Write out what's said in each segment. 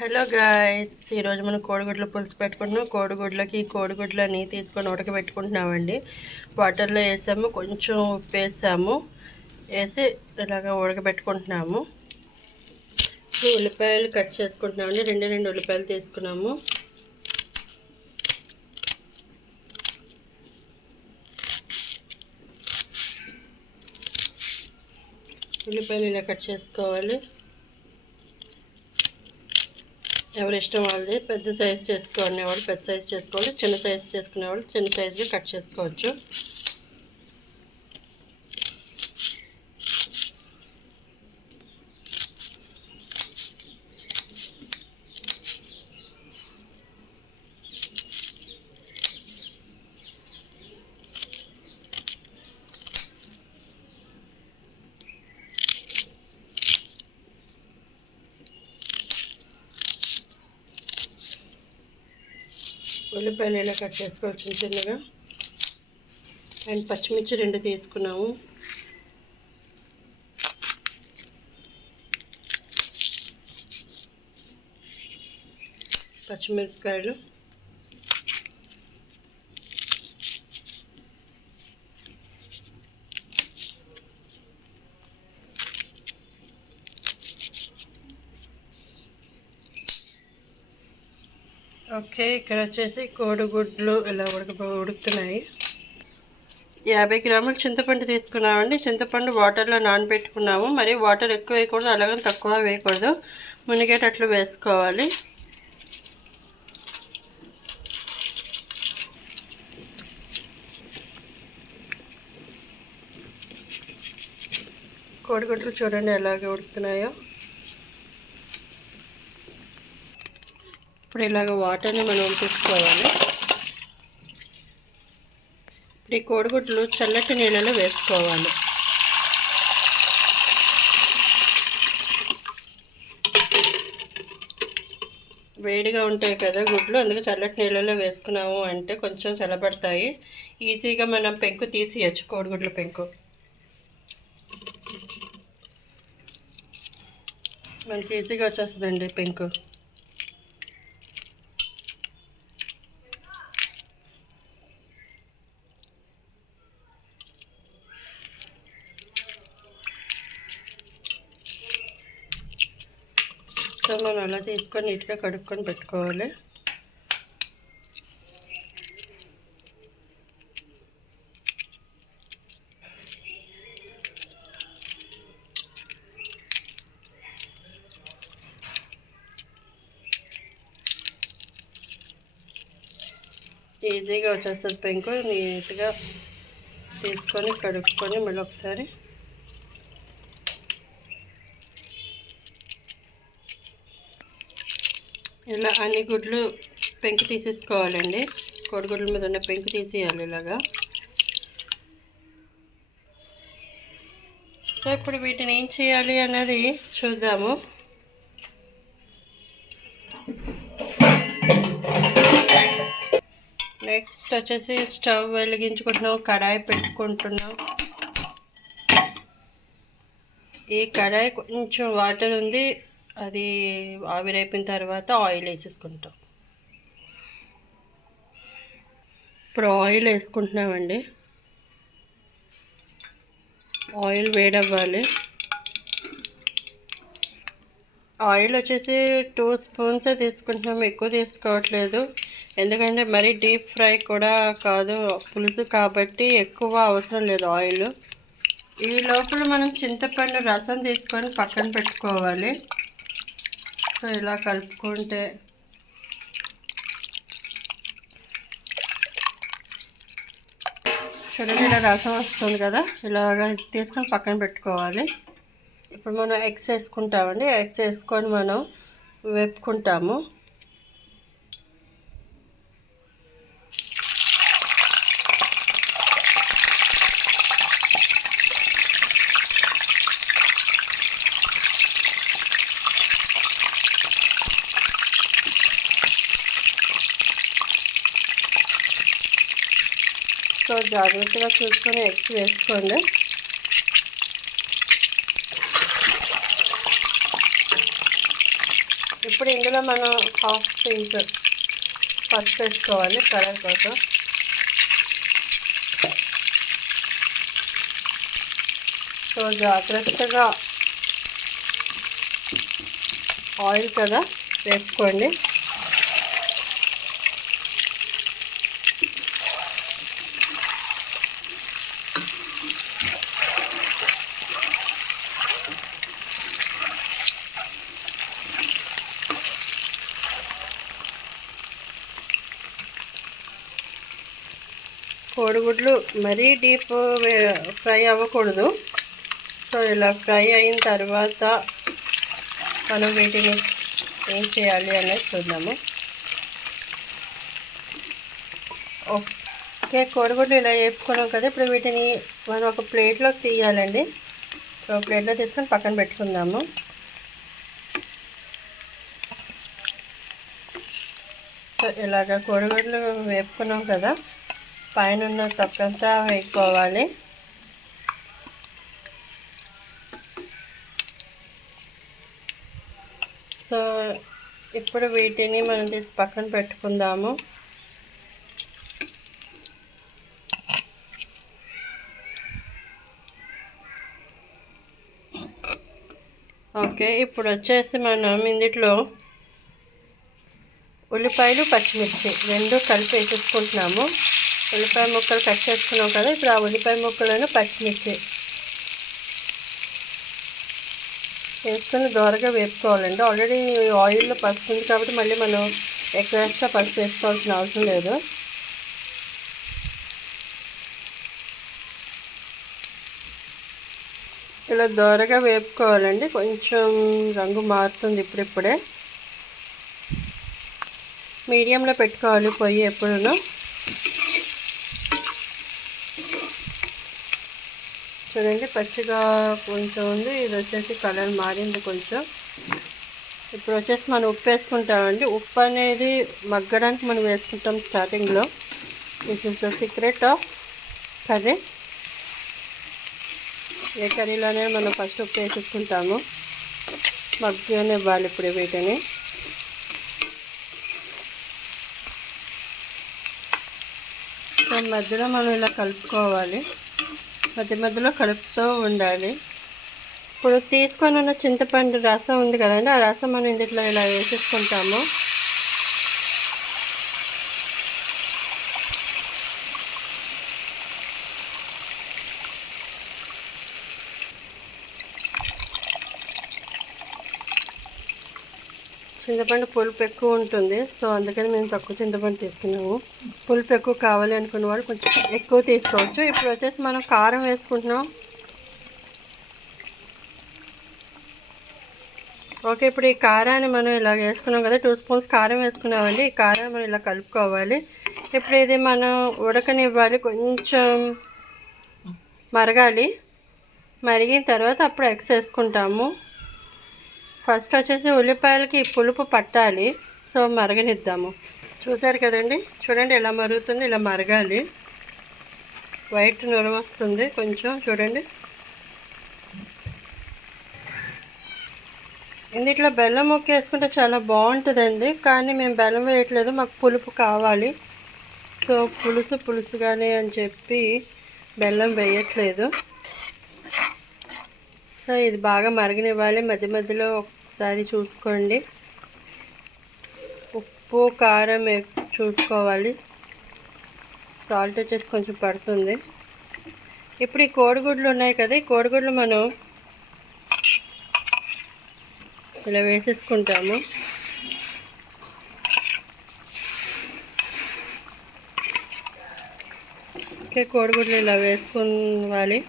Hello guys, ఈరోజు మనం కోడిగుడ్ల పులుసు పెట్టుకుంటున్నాం. కోడిగుడ్లని తీసుకొని ఉడకబెట్టుకుంటున్నామండి. వాటర్లో వేసాము, కొంచెం ఉప్పు వేసాము, వేసి ఇలాగ ఉడకబెట్టుకుంటున్నాము. ఉల్లిపాయలు కట్ చేసుకుంటున్నామండి. రెండు ఉల్లిపాయలు తీసుకున్నాము. ఉల్లిపాయలు ఇలా కట్ చేసుకోవాలి. ఎవరి ఇష్టం వాళ్ళది. పెద్ద సైజు చేసుకునేవాళ్ళు పెద్ద సైజు చేసుకోవాలి, చిన్న సైజు చేసుకునేవాళ్ళు చిన్న సైజుగా కట్ చేసుకోవచ్చు. ఉల్లిపాయలు ఇలా కట్ చేసుకోవచ్చు చిన్నగా. అండ్ పచ్చిమిర్చి 2 తీసుకున్నాము. పచ్చిమిరపకాయలు, ఓకే. ఇక్కడ వచ్చేసి కోడిగుడ్లు ఇలా ఉడుకుతున్నాయి. 50 గ్రాములు చింతపండు తీసుకున్నామండి. చింతపండు వాటర్లో నానబెట్టుకున్నాము. మరి వాటర్ ఎక్కువ వేయకూడదు, అలాగని తక్కువ వేయకూడదు, మునిగేటట్లు వేసుకోవాలి. కోడిగుడ్లు చూడండి ఎలాగ ఉడుకుతున్నాయో. ఇప్పుడు ఇలాగ వాటర్ని మనం తీసుకోవాలి. ఇప్పుడు ఈ కోడిగుడ్లు చల్లటి నీళ్ళలో వేసుకోవాలి. వేడిగా ఉంటాయి కదా గుడ్లు, అందుకే చల్లటి నీళ్ళలో వేసుకున్నాము అంటే కొంచెం చల్లబడతాయి. ఈజీగా మనం పెంకు తీసేయచ్చు. కోడిగుడ్ల పెంకు మనకి ఈజీగా వచ్చేస్తుందండి పెంకు. సో మనం అలా తీసుకొని నీట్గా కడుక్కొని పెట్టుకోవాలి. ఈజీగా వచ్చేస్తుంది పెంకు. నీట్గా తీసుకొని కడుక్కొని మళ్ళీ ఒకసారి ఇలా అన్ని గుడ్లు పెంకు తీసేసుకోవాలండి. కోడిగుడ్ల మీద ఉన్న పెంకు తీసేయాలి ఇలాగా. సో ఇప్పుడు వీటిని ఏం చేయాలి అన్నది చూద్దాము. నెక్స్ట్ వచ్చేసి స్టవ్ వెలిగించుకుంటున్నాం, కడాయి పెట్టుకుంటున్నాం. ఈ కడాయి కొంచెం వాటర్ ఉంది, అది ఆవిరైపోయిన తర్వాత ఆయిల్ వేసేసుకుంటాం. ఇప్పుడు ఆయిల్ వేసుకుంటున్నామండి. ఆయిల్ వేడవ్వాలి. ఆయిల్ వచ్చేసి 2 స్పూన్స్ తీసుకుంటున్నాము, ఎక్కువ తీసుకోవట్లేదు. ఎందుకంటే మరీ డీప్ ఫ్రై కూడా కాదు పులుసు కాబట్టి ఎక్కువ అవసరం లేదు ఆయిల్. ఈ లోపల మనం చింతపండు రసం తీసుకొని పక్కన పెట్టుకోవాలి. సో ఇలా కలుపుకుంటే చూడండి ఇలా రసం వస్తుంది కదా, ఇలాగ తీసుకొని పక్కన పెట్టుకోవాలి. ఇప్పుడు మనం ఎగ్స్ వేసుకుంటామండి. ఎగ్స్ వేసుకొని మనం వేపుకుంటాము. సో జాగ్రత్తగా చూసుకొని ఎగ్స్ వేసుకోండి. ఇప్పుడు ఇందులో మనం హాఫ్ ఇంచ్ పసుపు వేసుకోవాలి కలర్ కోసం. సో జాగ్రత్తగా ఆయిల్ కదా వేసుకోండి. కోడిగుడ్లు మరీ డీప్ ఫ్రై అవ్వకూడదు. సో ఇలా ఫ్రై అయిన తర్వాత మనం వీటిని ఏం చేయాలి అనేది చూద్దాము. ఓకే, కోడిగుడ్లు ఇలా వేపుకున్నాం కదా. ఇప్పుడు వీటిని మనం ఒక ప్లేట్లోకి తీయాలండి. సో ప్లేట్లో తీసుకొని పక్కన పెట్టుకుందాము. సో ఇలాగ కోడిగుడ్లు వేపుకున్నాం కదా, పైన ఉన్న తొక్కంతా వేసుకోవాలి. సో ఇప్పుడు వీటిని మనం తీసి పక్కన పెట్టుకుందాము. ఓకే, ఇప్పుడు వచ్చేసి మనం ఇందులో ఉల్లిపాయలు పచ్చిమిర్చి రెండు కలిపి వేసేసుకుంటున్నాము. ఉల్లిపాయ ముక్కలు కట్ చేసుకున్నాం కదా, ఇప్పుడు ఆ ఉల్లిపాయ ముక్కలను పచ్చిమిర్చి వేసుకొని దోరగా వేపుకోవాలండి. ఆల్రెడీ ఆయిల్లో పసుపు ఉంది కాబట్టి మళ్ళీ మనం ఎక్స్ట్రా పసుపు వేసుకోవాల్సిన అవసరం లేదు. ఇలా దోరగా వేపుకోవాలండి. కొంచెం రంగు మారుతుంది ఇప్పుడిప్పుడే. మీడియంలో పెట్టుకోవాలి పొయ్యి ఎప్పుడును. చూడండి, పచ్చిగా కొంచెం ఉంది. ఇది వచ్చేసి కలర్ మారింది కొంచెం. ఇప్పుడు వచ్చేసి మనం ఉప్పు వేసుకుంటామండి. ఉప్పు అనేది మగ్గడానికి మనం వేసుకుంటాం స్టార్టింగ్లో. This is the secret of curries. ఏ కర్రీలోనే మనం ఫస్ట్ ఉప్పు వేసేసుకుంటాము. మగ్గనివ్వాలి ఇప్పుడు వీటిని. సో మధ్యలో మనం ఇలా కలుపుకోవాలి, మధ్య మధ్యలో కలుపుతూ ఉండాలి. ఇప్పుడు తీసుకొని ఉన్న చింతపండు రసం ఉంది కదండి, ఆ రసం మనం ఇందులో ఇలా వేసేసుకుంటాము. చింతపండు పులుపు ఎక్కువ ఉంటుంది, సో అందుకని మేము తక్కువ చింతపండు తీసుకున్నాము. పులుపు ఎక్కువ కావాలి అనుకున్న వాళ్ళు కొంచెం ఎక్కువ తీసుకోవచ్చు. ఇప్పుడు వచ్చేసి మనం కారం వేసుకుంటున్నాం. ఓకే, ఇప్పుడు ఈ కారాన్ని మనం ఇలా వేసుకున్నాం కదా, 2 స్పూన్స్ కారం వేసుకున్నామండి. ఈ కారం మనం ఇలా కలుపుకోవాలి. ఇప్పుడు ఇది మనం ఉడకనివ్వాలి, కొంచెం మరగాలి. మరిగిన తర్వాత అప్పుడు ఎగ్స్ వేసుకుంటాము. ఫస్ట్ వచ్చేసి ఉల్లిపాయలకి పులుపు పట్టాలి, సో మరగనిద్దాము. చూసారు కదండి, చూడండి ఎలా మరుగుతుంది. ఇలా మరగాలి, వైట్ నొర వస్తుంది కొంచెం. చూడండి, ఇందులో బెల్లం ముక్క వేసుకుంటే చాలా బాగుంటుందండి, కానీ మేము బెల్లం వేయట్లేదు, మాకు పులుపు కావాలి. సో పులుసుగానే అని చెప్పి బెల్లం వేయట్లేదు. సో ఇది బాగా మరగనివ్వాలి. మధ్య మధ్యలో ఒకసారి చూసుకోండి. ఉప్పు కారం చూసుకోవాలి. సాల్ట్ వచ్చేసి కొంచెం పడుతుంది. ఇప్పుడు ఈ కోడిగుడ్లు ఉన్నాయి కదా, ఈ కోడిగుడ్లు మనం ఇలా వేసేసుకుంటాము. ఓకే, కోడిగుడ్లు ఇలా వేసుకోవాలి.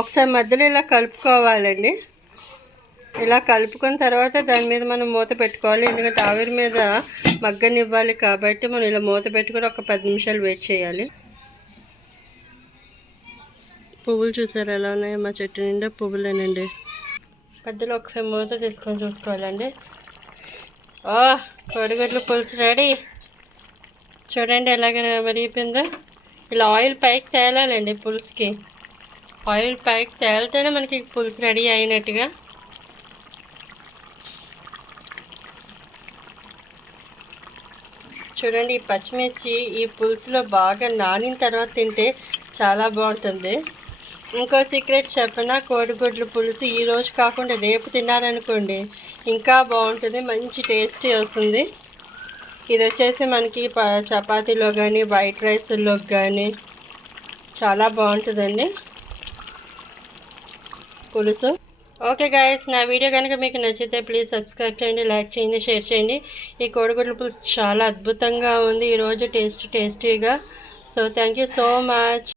ఒకసారి మధ్యలో ఇలా కలుపుకోవాలండి. ఇలా కలుపుకున్న తర్వాత దాని మీద మనం మూత పెట్టుకోవాలి, ఎందుకంటే ఆవిరి మీద మగ్గనివ్వాలి కాబట్టి మనం ఇలా మూత పెట్టుకొని ఒక 10 నిమిషాలు వెయిట్ చేయాలి. పువ్వులు చూసారు ఎలా ఉన్నాయో, మా చెట్టు నిండా పువ్వులేనండి. మధ్యలో ఒకసారి మూత తీసుకొని చూసుకోవాలండి. కోడిగుడ్ల పులుసు రెడీ. చూడండి ఎలాగ మరిగిపోయిందో. ఇలా ఆయిల్ పైకి తేలాలండి పులుసుకి. ఆయిల్ పైకి తేలితేనే మనకి పులుసు రెడీ అయినట్టుగా. చూడండి, ఈ పచ్చిమిర్చి ఈ పులుసులో బాగా నానిన తర్వాత తింటే చాలా బాగుంటుంది. ఇంకో సీక్రెట్ చెప్పిన, కోడిగుడ్లు పులుసు ఈరోజు కాకుండా రేపు తిన్నారనుకోండి ఇంకా బాగుంటుంది, మంచి టేస్టీ వస్తుంది. ఇది వచ్చేసి మనకి చపాతీలో కానీ వైట్ రైస్లో కానీ చాలా బాగుంటుందండి పులుసు. ఓకే గాయస్, నా వీడియో కనుక మీకు నచ్చితే ప్లీజ్ సబ్స్క్రైబ్ చేయండి, లైక్ చేయండి, షేర్ చేయండి. ఈ కోడిగుడ్ల పులుసు చాలా అద్భుతంగా ఉంది ఈరోజు, టేస్టీగా. So thank you so much.